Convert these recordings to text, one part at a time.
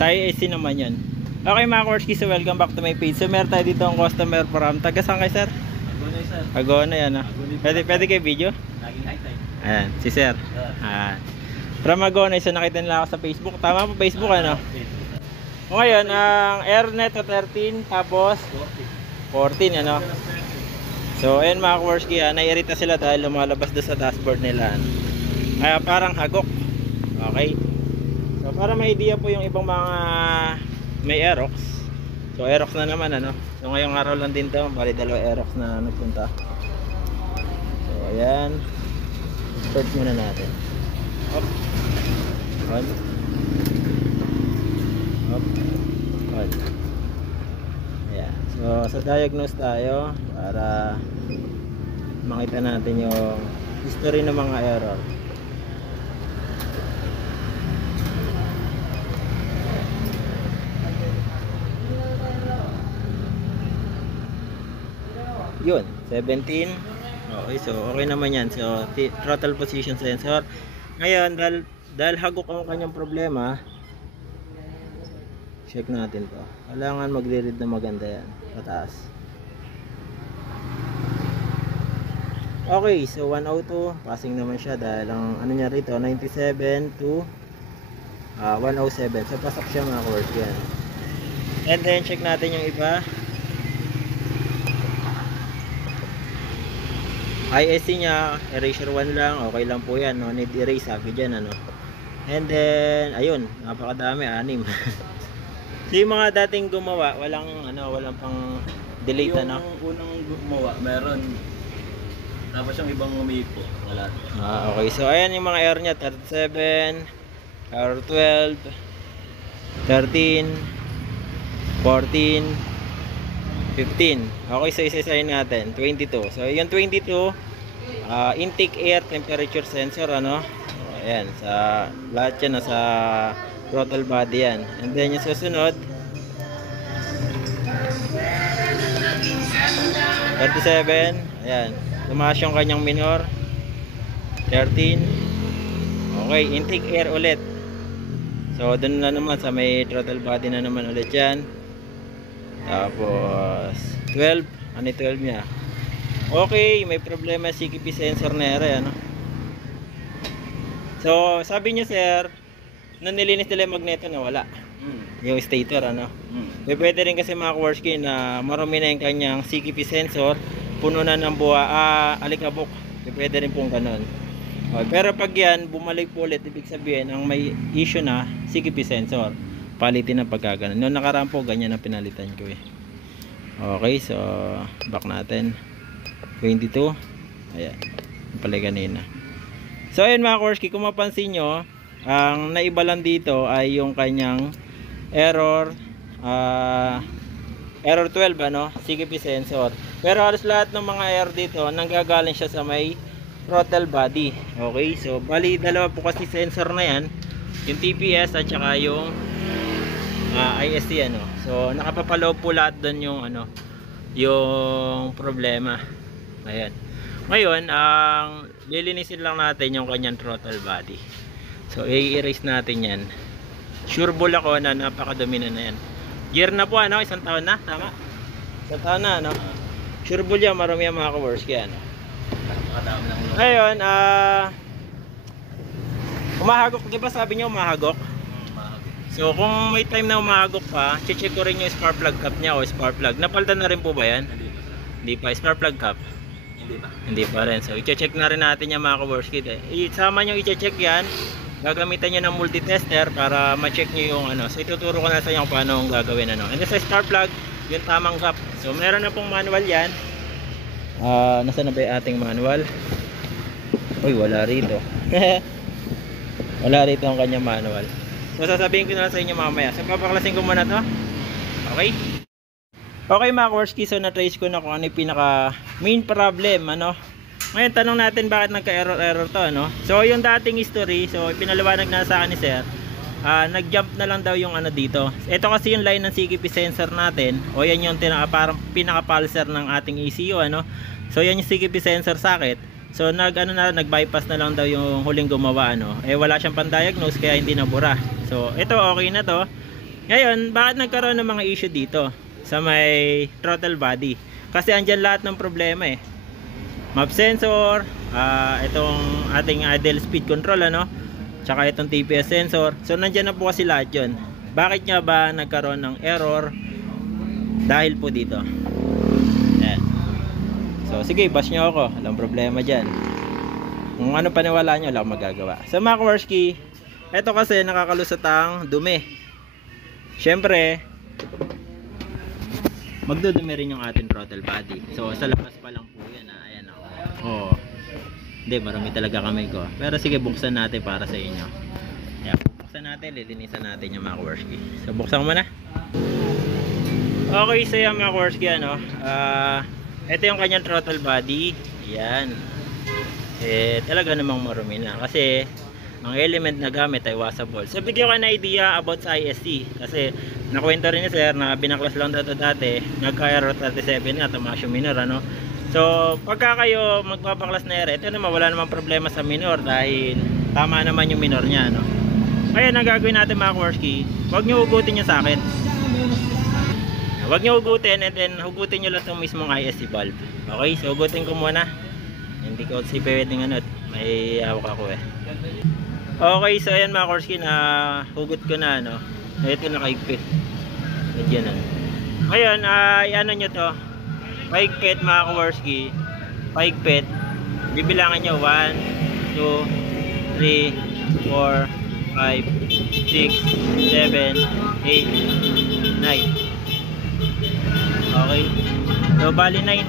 Sa IAC naman yan. Okay mga Korski, so welcome back to my page. So meron tayo dito ang customer from taga saan kayo sir? Agonay sir. Agona yan ah. Pwede kayo video? Laging high time. Ayan, si sir. From Agona, so nakita nila ako sa Facebook. Tama po Facebook ano? O ngayon, ang AirNet 13 tapos 14 ano? So ayun mga Korski, nairita sila dahil lumalabas doon sa dashboard nila. Kaya parang hagok. Okay. So para may idea po yung ibang mga may Aerox. So Aerox na naman ano. So ngayong araw lang din to, bali dalawa Aerox na nagpunta. So ayan. Search muna natin. Hop. On. Hop. On. Ayan. So sa diagnose tayo para makita natin yung history ng mga error. Yun, 17. Okay, so okay naman yan. So throttle position sensor. Ngayon, dahil hagok ang kanyang problema, check natin to. Kailangan magre-read na maganda yan, pataas. Okay, so 102, passing naman siya dahil ang ano niya rito 97 to 107. So pasok siya mga course yan. And then check natin yung iba. ISC niya, erasure 1 lang, okay lang po yan, no need erase, sabi dyan ano. And then, ayun, napakadami, 6. So yung mga dating gumawa, walang pang delete ano. Yung unang gumawa, meron. Tapos yung ibang umipo, wala. Okay, so ayan yung mga error niya, 37, error 12, 13, 14, 15. Okay, so isa-isahin natin 22. So yung 22 intake air temperature sensor ano. Ayan, sa lahat yan nasa throttle body yan. And then yung susunod 37. Ayan, tumaas yung kanyang minor 13. Okay, intake air ulit. So doon na naman sa may throttle body na naman ulit yan. Tapos 12, ano 12 niya? Okay, may problema CKP sensor na ere ano. So sabi niyo sir, nung nilinis nila yung magneto na wala. Yung stator ano. Pwede rin kasi mga Korski na marumi na yung kanyang CKP sensor, puno na ng buwa, alikabok. Pwede rin pong ganun. Okay, pero pag yan bumalik po ulit, ibig sabihin ang may issue na CKP sensor. Palitin ng pagkaganon. Noong nakaraan po, ganyan ang pinalitan ko eh. Okay, so back natin. 22. Ayan. Pala kanina. So ayun mga Korski, kung mapansin nyo, ang naiba lang dito ay yung kanyang error error 12 ano, CKP sensor. Pero halos lahat ng mga error dito nanggagaling siya sa may throttle body. Okay, so bali dalawa po kasi sensor na yan, yung TPS at saka yung ISC ano. So nakapapaloob po lahat doon yung ano, yung problema. Ayan. Ngayon, ang lilinisin lang natin yung kanyang throttle body. So i-erase natin 'yan. Sure ball ako na napakadumi na yan. Year na po ano, isang taon na, tama? Isang taon na ano. Sure ball yan, marami ang mga ka-works kaya ano. Napakadami lang ulo. Ngayon, umahagok, 'di ba sabi niyo umahagok? So kung may time na umahagok pa, check ko rin yung spark plug cap niya o spark plug. Napalitan na rin po ba yan? Hindi pa. Spark plug cap? Hindi pa. Hindi pa rin. So i-check na rin natin yung mga ka-works kit. Isama nyo i-check yan. Gagamitan nyo ng multi-tester para ma-check nyo yung ano. So ituturo ko na sa inyo kung paano gagawin ano. And sa spark plug, yung tamang cap. So meron na pong manual yan. Nasaan na ba yung ating manual? Uy, wala rito. Wala rito ang kanyang manual. So sasabihin ko na lang sa inyo mamaya. So papaklasin ko muna to. Okay? Okay mga Korski, so na-trace ko na kung ano yung pinaka main problem ano. Ngayon tanong natin bakit nagka-error to ano. So yung dating history, so pinaliwanag na sa akin ni sir. Nag-jump na lang daw yung ano dito. Ito kasi yung line ng CKP sensor natin. O yan yung parang pinaka-pulser ng ating ECU ano. So yan yung CKP sensor sakit. So nag-bypass na lang daw yung huling gumawa ano. Eh wala siyang pan-diagnose kaya hindi nabura. So ito okay na to. Ngayon, bakit nagkaroon ng mga issue dito sa may throttle body? Kasi andyan lahat ng problema eh. Map sensor, itong ating idle speed control ano, tsaka itong TPS sensor. So nandyan na po kasi lahat yun. Bakit nga ba nagkaroon ng error? Dahil po dito. Yan. So sige, bash nyo ako, walang problema dyan. Kung ano paniwala nyo, wala akong magagawa. Sa mga kaworski, ito kasi nakakalusot ang dumi. Syempre, magdudumi rin yung ating throttle body. So sa labas pa lang po yan. Ayan o. Oh. Hindi, marami talaga kamay ko. Pero sige, buksan natin para sa inyo. Ayan, buksan natin, lilinisan natin yung mga kaworski. So buksan mo na. Okay, so yung mga kaworski, ano, ito yung kanyang throttle body. Ayan. Talaga namang marumi na. Kasi ang element na gamit ay washable. So bigyan ko na idea about sa ISC. Kasi nakwento rin ni sir na binaklas lang dito dati. Nagka-error 37 na, tumaas yung minor ano. So pagka kayo magpapaklas na error, ito naman wala namang problema sa minor dahil tama naman yung minor niya no. Kaya ang gagawin natin mga kaworski, huwag nyo hugutin yung socket. Huwag nyo hugutin and then hugutin nyo lang itong mismong ISC valve. Okay, so hugutin ko muna. Hindi ko si pwedeng ano, may hawak ako eh. Okay, so ayan mga kaworski, na hugot ko na ano. Ito nakaigpit. Medyan ano. Ngayon, ano nyo to. Paigpit mga kaworski. Paigpit. Bibilangan nyo 1, 2, 3, 4, 5, 6, 7, 8, 9. Okay. So bali 9.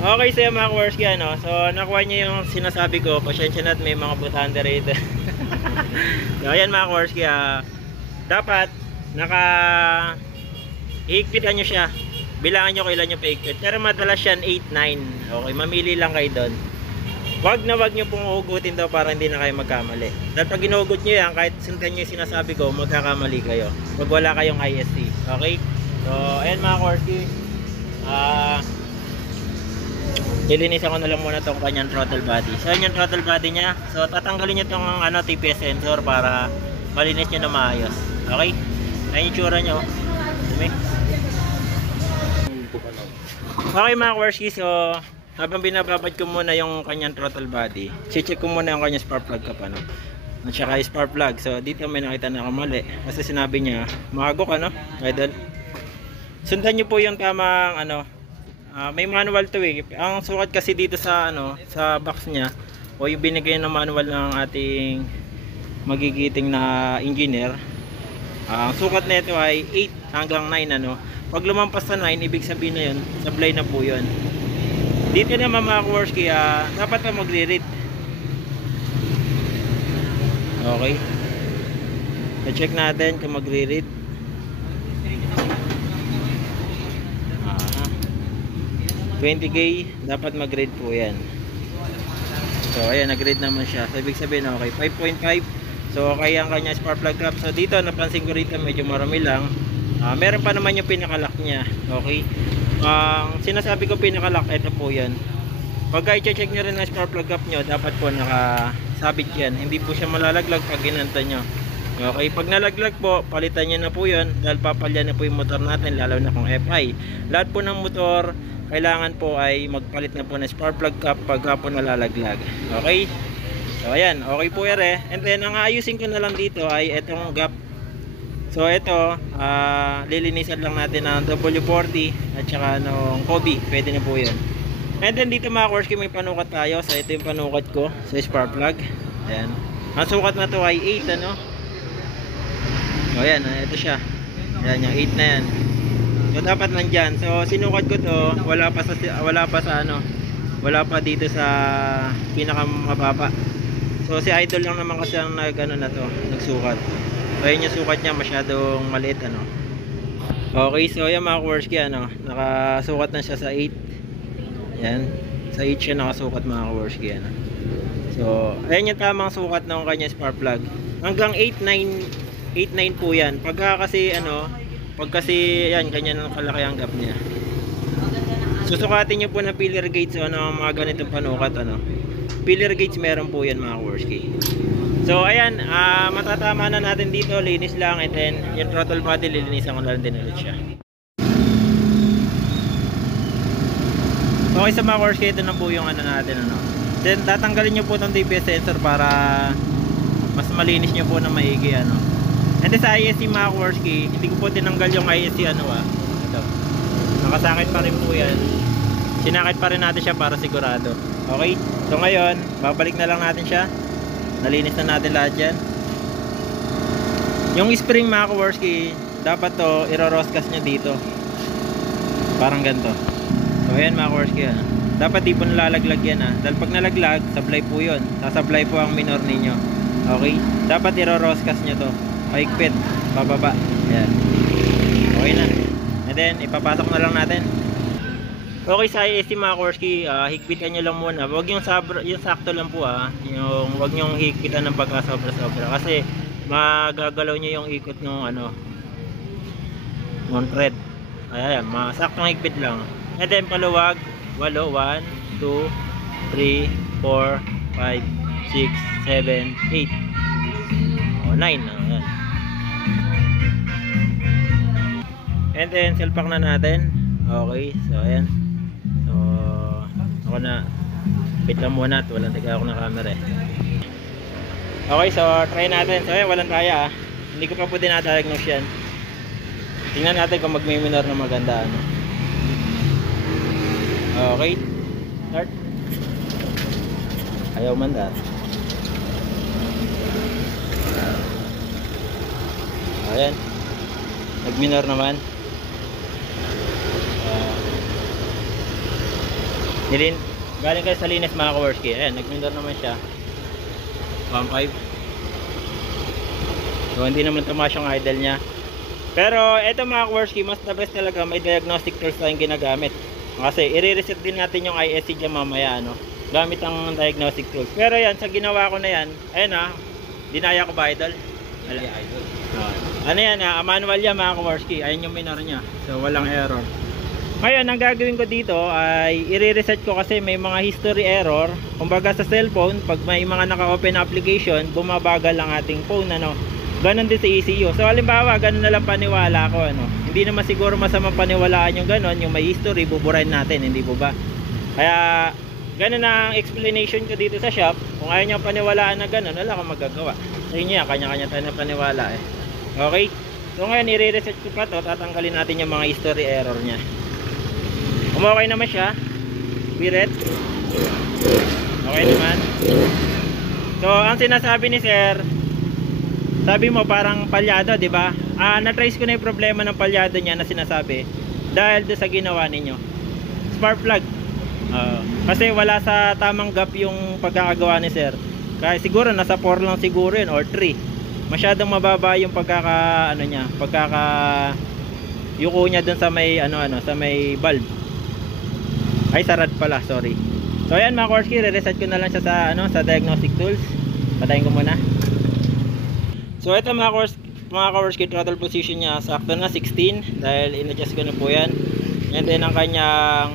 Okay, so yung mga kaworski ano. So nakuha nyo yung sinasabi ko. Pasensya na at may mga butanda rito. So ayan mga kaworski, dapat ihigpitan nyo siya. Bilangan nyo kailan yung paigpit. Pero madalas yan 8, 9. Okay, mamili lang kayo doon. Wag nyo pong hugutin to para hindi na kayo magkamali. Dahil pag ginugot nyo yan, kahit sundan nyo yung sinasabi ko, magkakamali kayo. Pag wala kayong ISC. Okay? So ayan mga kaworski, ilinisan ko na lang muna itong kanyang throttle body. So yun yung throttle body nya. So tatanggalin nyo itong TPS sensor para malinis nyo na maayos. Okay? Ayan yung tsura nyo. Dumi. Okay mga kaworski, so habang binababad ko muna yung kanyang throttle body, check ko muna yung kanyang spark plug kapano. At saka yung spark plug. So dito may nakita na kamali. Kasi sinabi niya, mahagok ano, idol. Sundan nyo po yung tamang ano, may manual to eh. Ang sukat kasi dito sa ano, sa box niya o yung binigay ng manual ng ating magigiting na engineer, ang sukat nito ay 8 hanggang 9 ano. Pag lumampas sa 9, ibig sabihin na yun, sablay na po yun. Dito naman mga kaworski, dapat ka magre-read. Okay. I-check natin kung magre-read. 20K, dapat mag-grade po yan. So ayan, nag-grade naman siya. So ibig sabihin okay, 5.5. So okay ang kanya spark plug cap. So dito napansin ko rito medyo marami lang. Meron pa naman yung pinakalock niya. Okay. Sinasabi ko pinakalock, ito po yan. Pagka i-check nyo rin ang spark plug cap nyo, dapat po nakasabit yan. Hindi po siya malalaglag pag ginanta nyo. Okay, pag nalaglag po, palitan nyo na po yun. Dahil papalyan na po yung motor natin, lalo na kung FI. Lahat po ng motor kailangan po ay magpalit na po ng spark plug cap pagka po nalalaglag. Okay? So ayan, okay po ere. And then ang aayusin ko na lang dito ay itong gap. So ito, lilinisan lang natin ng W40 at saka ng Kobe. Pwede na po yun. And then dito mga kaworski, may panukat tayo. So ito yung panukat ko sa spark plug. Ayan. Ang sukat na to ay 8 ano. So ayan, ito siya. Ayan, yung 8 na yan. So dapat nandyan. So sinukat ko to, wala pa dito sa pinakamababa. So si Idol lang naman kasi ang nagsukat. So yun yung sukat niya, masyadong maliit ano. Okay, so yan mga kaworski ano, nakasukat na siya sa 8. Yan, sa 8 siya nakasukat mga kaworski ano. So ayan yung tamang sukat ng kanya spark plug. Hanggang 8.9 po yan. Pagka kasi yan, ganyan ang kalaki ang gap niya. Susukatin nyo po ng pillar gauge o ng mga ganitong panukat ano. Pillar gauge meron po yan mga kaworski. So ayan, matatama na natin dito, linis lang, and then yung throttle body lilinisan ko na lang din ulit siya. Okay, sa mga course ito na po yung ano natin, ano. Then tatanggalin nyo po itong DPS sensor para mas malinis nyo po na maigi, ano. And then sa ISC mga course hindi ko po tinanggal yung ISC, ano, ito. Nakasakit pa rin po yan. Sinakit pa rin natin siya para sigurado. Okay, so ngayon babalik na lang natin siya. Nalinis na natin lahat yan. Yung spring mga Kowarski, dapat to iro-roscas nyo dito, parang ganito. So ayan mga Kowarski, dapat di po nalalaglag yan, dahil pag nalaglag, supply po yun, sasablay po ang minor ninyo. Okay, dapat iro-roscas nyo to, paikpit, pababa. Ayan, okay na. And then ipapasok na lang natin. Okay, sa ISC mga Kowarski, higpitan nyo lang muna. Huwag yung sakto lang po, yung huwag nyo higpitan ng pagkasobra-sobra, kasi magagalaw nyo yung ikot ng ano, ng thread. Ayan, masaktong higpit lang. And then paluwag, 8, 1, 2, 3, 4, 5, 6, 7, 8, 9. Ayan. And then selpak na natin. Okay, so ayan. So ako na, wait lang muna at walang tiga ako ng camera eh. Okay, so try natin. So ayan, walang taya hindi ko pa po dinadiagnose yan. Tingnan natin kung magmi-minor na maganda, ano. Okay, start. Ayaw mandar. Ayan, nag-minor naman. Galing kayo sa linis mga Kowarski. Ayan, nag-minor naman siya, 1.5. So hindi naman tumaas yung idle nya. Pero eto mga Kowarski, mas the best talaga may diagnostic tools tayong ginagamit, kasi i-reset din natin yung ISC dyan mamaya, ano, gamit ang diagnostic tools. Pero yan, sa ginawa ko na yan, ayan dinaya ko ba idol? Wala. Idol. Ano yan, manual yan mga Kowarski. Ayan yung minor nya, so walang error. Ngayon, ang gagawin ko dito ay i-reset ko, kasi may mga history error. Kumbaga sa cellphone, pag may mga naka-open application, bumabagal ang ating phone, ano. Ganon din sa ECU. So halimbawa, ganon na lang paniwala ko, ano. Hindi naman siguro masamang paniwalaan yung ganon, yung may history, buburahin natin, hindi po ba? Kaya ganon ang explanation ko dito sa shop. Kung ayaw nyo paniwalaan na ganon, wala akong magagawa. Sa inyo yan, kanya-kanya tayo na paniwala eh. Okay? So ngayon, i-reset ko pa to. Tatanggalin natin yung mga history error nya. Okay naman siya. Biret. Okay naman. So ang sinasabi ni sir, sabi mo parang palyado, di ba? Na-trace ko na yung problema ng palyado niya na sinasabi dahil doon sa ginawa ninyo. Spark plug. Kasi wala sa tamang gap yung pagkakagawa ni sir. Kaya siguro nasa 4 lang siguro yun, or 3. Masyadong mababa yung yuko niya doon sa may sa may valve. Ay, sa rad pala, sorry. So ayan mga Kowarski, re-reset ko na lang siya sa diagnostic tools. Patayin ko muna. So ito mga Kowarski, throttle position niya sakto na 16 dahil in-adjust ko na po yan. And then ang kanyang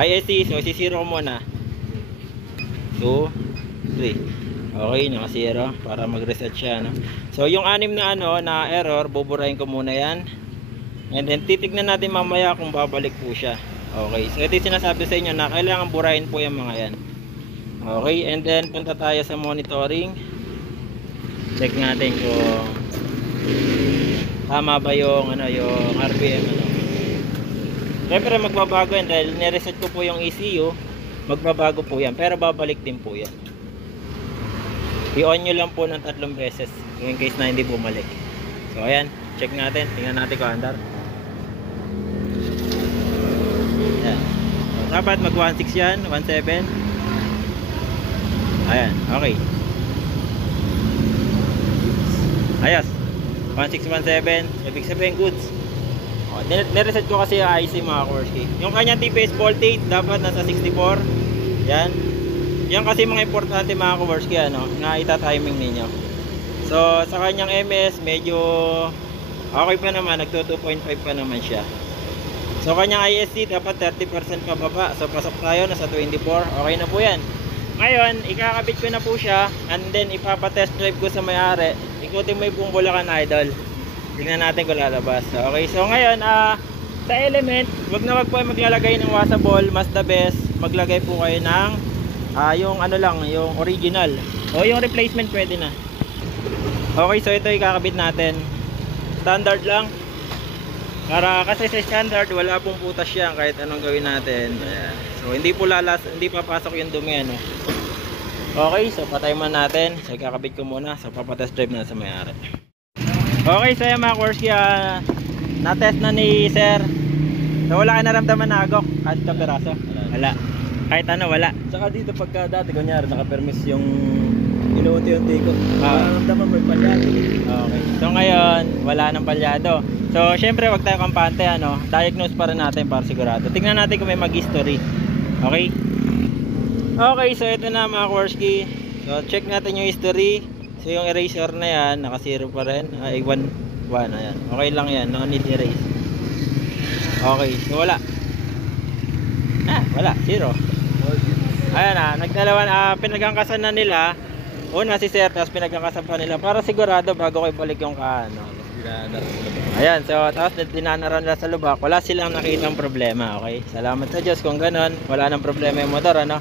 ISC, so isi-zero ko muna. 2, 3. Okay, naka-zero para mag-reset siya, no? So yung 6 na error, buburahin ko muna yan. And then titignan natin mamaya kung babalik po siya. Okay, so ito yung sinasabi sa inyo na kailangan burahin po yung mga yan. Okay, and then punta tayo sa monitoring. Check natin kung tama ba yung yung RPM, Siyempre magbabago yan dahil nireset ko po yung ECU. Magbabago po yan, pero babalik din po yan. I-on nyo lang po ng 3 beses in case na hindi bumalik. So ayan, check natin, tingnan natin kung andar. Ayan. So, dapat mag 1.6 yan, 1.7. Ayan, okay. Ayos, 1.6, 1.7. Ibig sabihin goods. Nireset ko kasi yung IC mga Kowarski. Yung kanyang TPS voltage dapat nasa 64. Yan. Yan kasi mga importante mga Kowarski, na ita-timing ninyo. So sa kanyang MS medyo okay pa naman, nagto 2.5 pa naman siya. So kanyang ISC dapat 30% pababa. So pasok tayo, nasa 24. Okay na po yan. ngayon, ikakabit ko na po siya and then ipapa-test drive ko sa may-ari. Ikutin mo yung buong Bulacan, idol. Tingnan natin kung lalabas. Okay, so ngayon, sa element, wag na wag po kayo maglalagay ng washable. Mas the best, maglagay po kayo ng yung ano lang, yung original. O yung replacement pwede na. Okay, so ito ikakabit natin. Standard lang. Kasi sa standard, wala pong putas yan kahit anong gawin natin. Ayan. So hindi papasok yung dumi, ano. Okay, so patay man natin. So ikakabit ko muna. So papatest drive na sa may-ari. Okay, so yung mga Korsky, na-test na ni sir. So wala ka naramdaman na agok kahit kapiraso? Wala. Kahit ano, wala. Tsaka dito pagka dati, kunyari naka-permis yung inuunti-unti ko. Nararamdaman mo yung palyado. Okay. So ngayon, wala nang palyado. So syempre wag tayo kampante, ano. Diagnose pa rin natin para sigurado. Tingnan natin kung may mag-history. Okay? Okay, so ito na mga Korsky. So check natin yung history. So yung eraser na yan, naka-0 pa rin. 1, ayan. Okay lang yan, no need erase. Okay, so wala. Wala, 0. Ayan pinagangkasan na nila. Una si sir, tapos pinagangkasan pa nila para sigurado bago kayo balik yung kaano. Ayan, so tapos dinanaran nila sa lubak. Wala silang nakitang problema, okay? Salamat sa Diyos kung ganun. Wala nang problema yung motor, ano?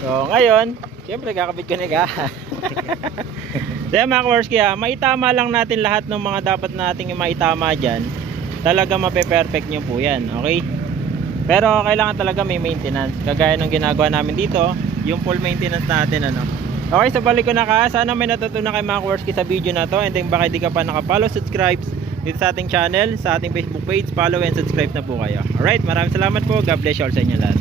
So ngayon, syempre kakabit ko na So mga Korsky, maitama lang natin lahat ng mga dapat nating maitama dyan. Talaga mape-perfect nyo po yan, okay? Pero kailangan talaga may maintenance. Kagaya ng ginagawa namin dito, yung full maintenance natin, ano. Okay, so balik ko na sana may natutunan kay mga Korsky sa video na to. And then baka di ka pa nakapollow, subscribe dito sa ating channel, sa ating Facebook page, follow and subscribe na po kayo. Alright, maraming salamat po. God bless you all sa inyo lahat.